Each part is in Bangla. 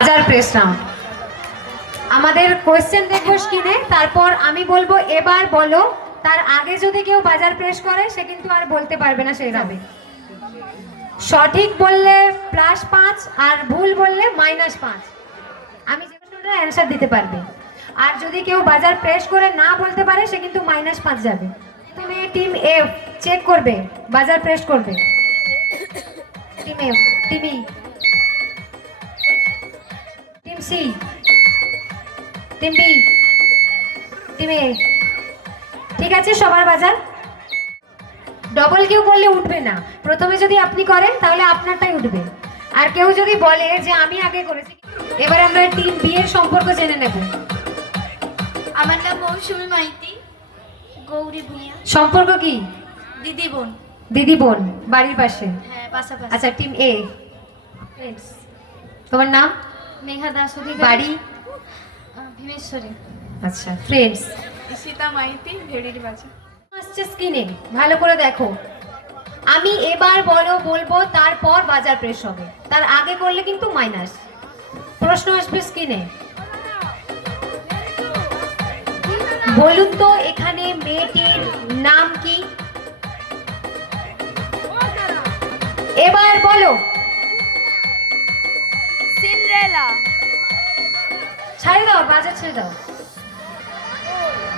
বাজার প্রেস নাও। আমাদের কোশ্চেন দেখবো স্ক্রিনে, তারপর আমি বলবো এবার বলো, তার আগে যদি কেউ বাজার প্রেস করে সে কিন্তু আর বলতে পারবে না সেইভাবে। সঠিক বললে +5 আর ভুল বললে -5। আমি যে কোনটা অ্যানসার দিতে পারবে। আর যদি কেউ বাজার প্রেস করে না বলতে পারে সে কিন্তু -5 যাবে। তুমি টিম এফ চেক করবে, বাজার প্রেস করবে। Team F, team E, team C, team B, team A. ঠিক আছে, সবার বাজার। ডবল কেউ করলে উঠবে না। প্রথমে যদি আপনি করেন তাহলে আপনারটাই উঠবে। আর কেউ যদি বলে যে আমি আগে করেছি। এবার আমরা টিম বি এর সম্পর্ক জেনে নেব। আমার নাম মৌসুমী মাইতি, গৌরী ভূঁইয়া। সম্পর্ক কি? দিদি বোন। দিদি বোন, বাড়ির পাশে। হ্যাঁ, পাশাপাশি। আচ্ছা, টিম এ, ফ্রেন্ডস। তোমার নাম? মেঘা দাস অধিকারী, বাড়ি? ভীমেশ্বরী। আচ্ছা, ফ্রেন্ডস। ঈশিতা মাইতি, ভেড়ির বাজার। আসছে স্ক্রিনে, ভালো করে দেখো। আমি এবার বলবো, তারপর বাজার প্রেস হবে। তার আগে করলে কিন্তু মাইনাস। প্রশ্ন আসবে স্ক্রিনে। বলুন তো এখানে মেয়েটির নাম কি? এবার বলো। সিন্ড্রেলা। ছাড়ে দাও, বাজার ছেড়ে দাও।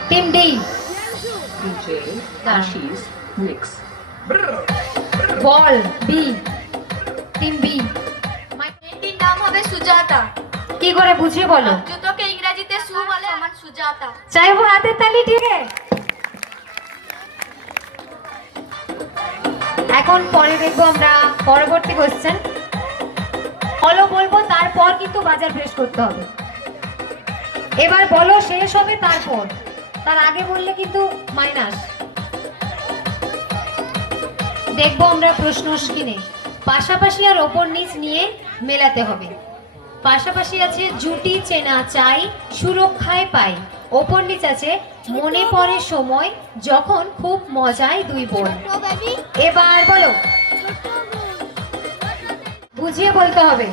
Team D, DJ Ashish Mix. বল বি, টিম বি। মেয়েটির নাম হবে সুজাতা। কি করে বুঝিয়ে বলো। জুতোকে ইংরেজিতে সু বলে, আমার সুজাতা। চাইবো হাতের তালি, ঠিক আছে। এখন পরে দেখবো আমরা পরবর্তী কোশ্চেন। বলবো তারপর কিন্তু বাজার প্রেস করতে হবে। এবার বলো শেষ হবে তারপর, তার আগে বললে কিন্তু মাইনাস। দেখবো আমরা প্রশ্ন স্ক্রিনে। পাশাপাশি আর ওপর নিচ নিয়ে মেলাতে হবে। পাশাপাশি আছে জুটি চেনা চাই, সুরক্ষায় পাই। ওপর নিচ আছে মনে পড়ে সময় যখন খুব মজায় দুই বোন। এবার বলো, বুঝিয়ে বলতে হবে,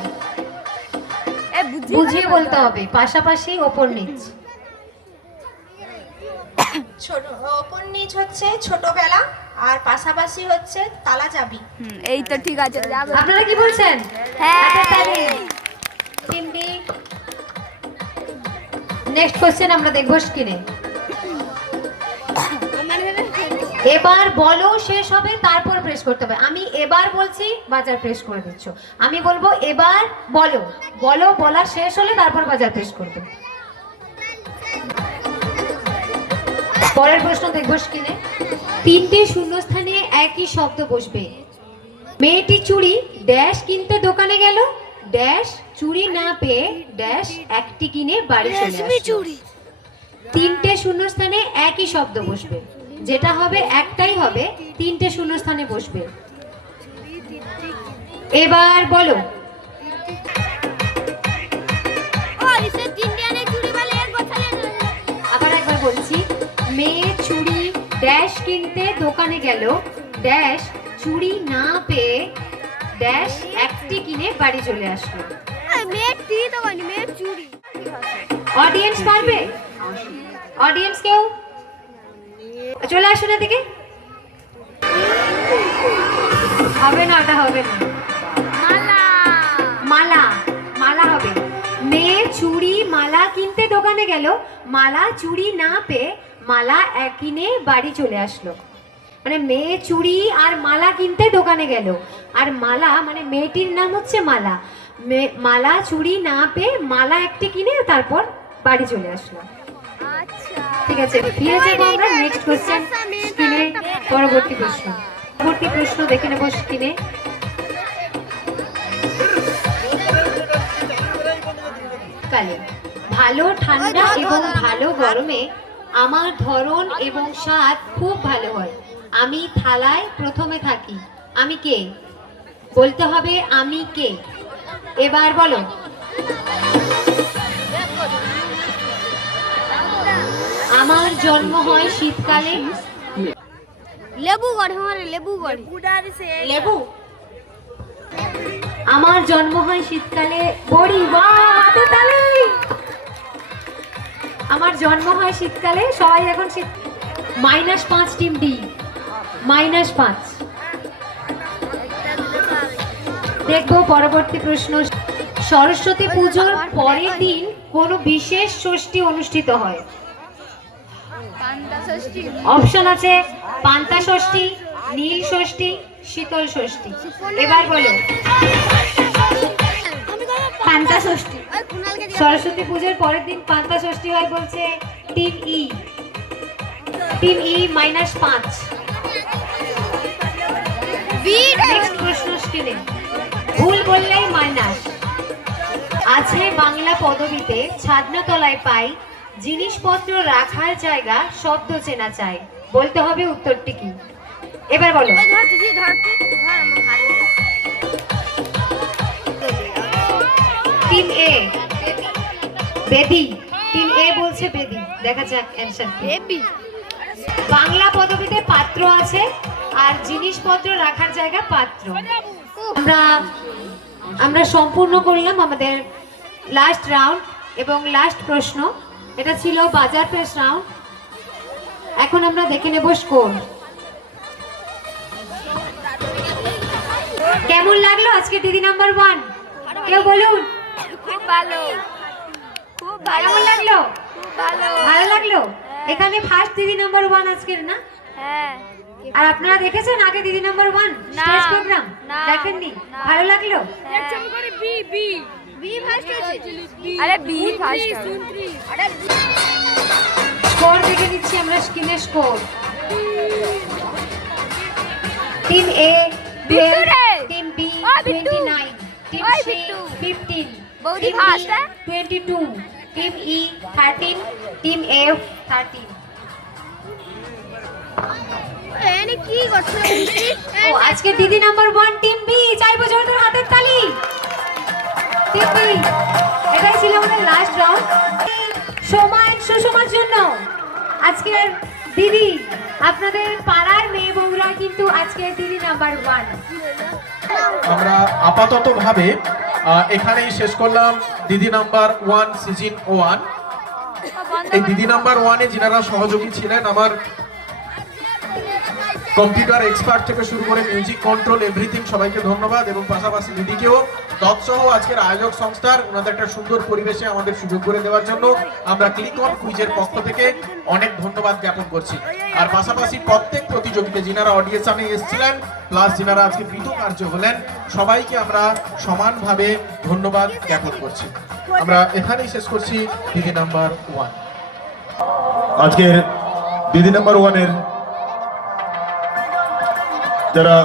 বুঝিয়ে বলতে হবে। পাশাপাশি ওপর নিচ। ছোট ওপর নিচ হচ্ছে ছোটবেলা, আর পাশাপাশি হচ্ছে তালা চাবি। এই তো ঠিক আছে, যাবে। আপনারা কি বলছেন? হ্যাঁ। হাতের তালি। নেক্সট কোশ্চেন আমরা দেখব স্ক্রিনে। এবার বলো শেষ হবে তারপর প্রেস করতে হবে। আমি এবার বলছি, বাজার প্রেস করে দিচ্ছ। আমি বলবো এবার বলো, বলো বলা শেষ হলে তারপর বাজার প্রেস করবে। পরের প্রশ্ন দেখব স্ক্রিনে। 3টে শূন্যস্থানে একই শব্দ বসবে। মেয়েটি চুড়ি ড্যাশ কিনতে দোকানে গেল, ড্যাশ চুড়ি না পেয়ে ড্যাশ একটি কিনে বাড়ি চলে আসলো। 3টে শূন্যস্থানে একই শব্দ বসবে, যেটা হবে একটাই হবে, 3টে শূন্যস্থানে বসবে। এবার বলো। আবার একবার বলছি। মেয়ে চুড়ি ড্যাশ কিনতে দোকানে গেল, ড্যাশ চুড়ি না পেয়ে ড্যাশ একটি কিনে বাড়ি চলে আসলো। অডিয়েন্স পারবে? অডিয়েন্স কেউ চলে আসুন এদিকে। হবে না, ওটা হবে না। মালা, মালা হবে। মেয়ে চুড়ি মালা কিনতে দোকানে গেল, মালা চুড়ি না পেয়ে মালা কিনে বাড়ি চলে আসলো। মানে মেয়ে চুড়ি আর মালা কিনতে দোকানে গেল, আর মালা মানে মেয়েটির নাম হচ্ছে মালা। মালা চুড়ি না পেয়ে মালা একটি কিনে তারপর বাড়ি চলে আসলো। ঠিক আছে, ফিরে যাবো আমরা নেক্সট কোশ্চেন স্ক্রিনে। পরবর্তী প্রশ্ন, পরবর্তী প্রশ্ন দেখে নেব স্ক্রিনে। কালে ভালো ঠান্ডা এবং ভালো গরমে আমার ধরন এবং স্বাদ খুব ভালো হয়। আমি থালায় প্রথমে থাকি। আমি কে? বলতে হবে আমি কে। এবার বলো। আমার জন্ম হয় শীতকালে। লেবু গড়ে, আমার লেবু গড়ে। লেবু। আমার জন্ম হয় শীতকালে। বড়ি, বাহ! জন্ম হয় শীতকালে, সবাই এখন শীত। -5 টিম ডি, -5। দেখবো পরবর্তী প্রশ্ন। সরস্বতী পুজোর পরের দিন কোন বিশেষ ষষ্ঠী অনুষ্ঠিত হয়? অপশন আছে পান্তা ষষ্ঠী, নীল ষষ্ঠী, শীতল ষষ্ঠী। এবার বলো। পান্তা ষষ্ঠী। সরস্বতী পুজোর পরের দিন পান্তা ষষ্ঠী হয় বলছে টিম ই। টিম ই -5। নেক্সট প্রশ্ন স্ক্রিনে। ভুল বললেই মাইনাস। আছে বাংলা পদবীতে ছাদনাতলায় পাই, জিনিসপত্র রাখার জায়গা, শব্দ চেনা চাই। বলতে হবে উত্তরটি কি। এবার বলো। টিম এ বেদি, টিম এ বলছে বেদি। দেখা যাক অ্যানসার কি। বাংলা পদবীতে পাত্র আছে আর জিনিসপত্র রাখার জায়গা পাত্র। আমরা সম্পূর্ণ করলাম আমাদের লাস্ট রাউন্ড এবং লাস্ট প্রশ্ন। এটা ছিল বাজার প্রেস রাউন্ড। এখন আমরা দেখে নেব স্কোর। কেমন লাগলো আজকে দিদি নাম্বার 1? কেউ বলুন। খুব ভালো, খুব ভালো। কেমন লাগলো? খুব ভালো। ভালো লাগলো? এখানে ফার্স্ট দিদি নাম্বার 1 আজকের না? হ্যাঁ। আর আপনারা দেখেছেন আগে দিদি নাম্বার 1 না, স্টেজ প্রোগ্রাম? না, দেখেননি? না। ভালো লাগলো? বি ফার্স্ট হয়েছে। আরে বি ফার্স্ট হবে। আরে স্কোর দেখে নিচ্ছি আমরা স্ক্রিনে স্কোর। টিম এ বিট্টু রে। টিম বি ও বিট্টু। 29, টিম ওই সি বিট্টু। 15, বৌদি টিম ফার্স্ট, ডি হ্যাঁ? 22, টিম ই 13, টিম এফ 13। এনে কি করছো? ও আজকে দিদি নাম্বার 1 টিম বি। চাইবো জোরদার হাতের তালি। Team B. এটাই ছিল আমাদের লাস্ট রাউন্ড। সময় সুষমার জন্য আজকের দিদি, আপনাদের পাড়ার মেয়ে বউরা কিন্তু আজকের দিদি নাম্বার 1। আমরা আপাতত ভাবে এখানেই শেষ করলাম দিদি নাম্বার 1 সিজন 1। এই দিদি নাম্বার 1-এ যিনারা সহযোগী ছিলেন, আমার কম্পিউটার এক্সপার্ট থেকে শুরু করে মিউজিক কন্ট্রোল এভরিথিং, সবাইকে ধন্যবাদ। এবং পাশাপাশি দিদিকেও দৎসহ আজকের আয়োজক সংস্থার ওনাদের একটা সুন্দর পরিবেশে আমাদের সুযোগ করে দেওয়ার জন্য আমরা ক্লিক অন কুইজের পক্ষ থেকে অনেক ধন্যবাদ জ্ঞাপন করছি। আর পাশাপাশি প্রত্যেক প্রতিযোগীকে যিনারা অডিয়েশনে এসেছিলেন প্লাস যিনারা আজকে কৃতকার্য হলেন, সবাইকে আমরা সমানভাবে ধন্যবাদ জ্ঞাপন করছি। আমরা এখানেই শেষ করছি দিদি নাম্বার 1। আজকের দিদি নাম্বার 1-এর যারা